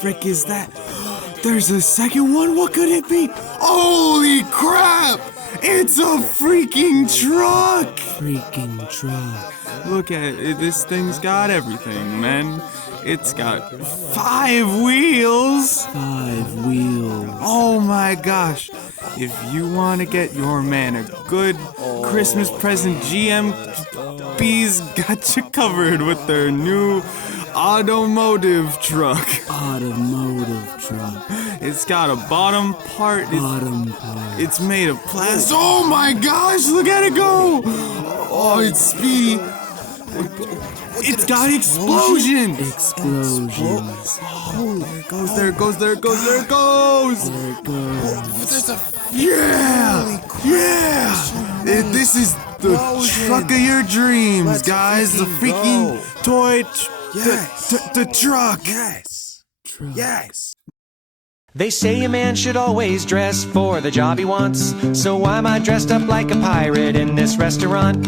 frick is that? There's a second one? What could it be? Holy crap! It's a freaking truck! Freakin Truck. Look at it. This thing's got everything, man. It's got 5 wheels. 5 wheels. Oh my gosh. If you want to get your man a good Christmas present, GMB's got you covered with their new automotive truck. Automotive truck. It's got a bottom part. Bottom part. It's made of plastic. Oh my gosh, look at it go! Oh, it's speedy. It's got explosion! Explosions. Oh, there it goes, there it goes, there it goes! There it goes. Yeah! Yeah! This is the truck of your dreams, guys. The freaking toy, the truck. Yes. Truck. Yes. They say a man should always dress for the job he wants. So why am I dressed up like a pirate in this restaurant?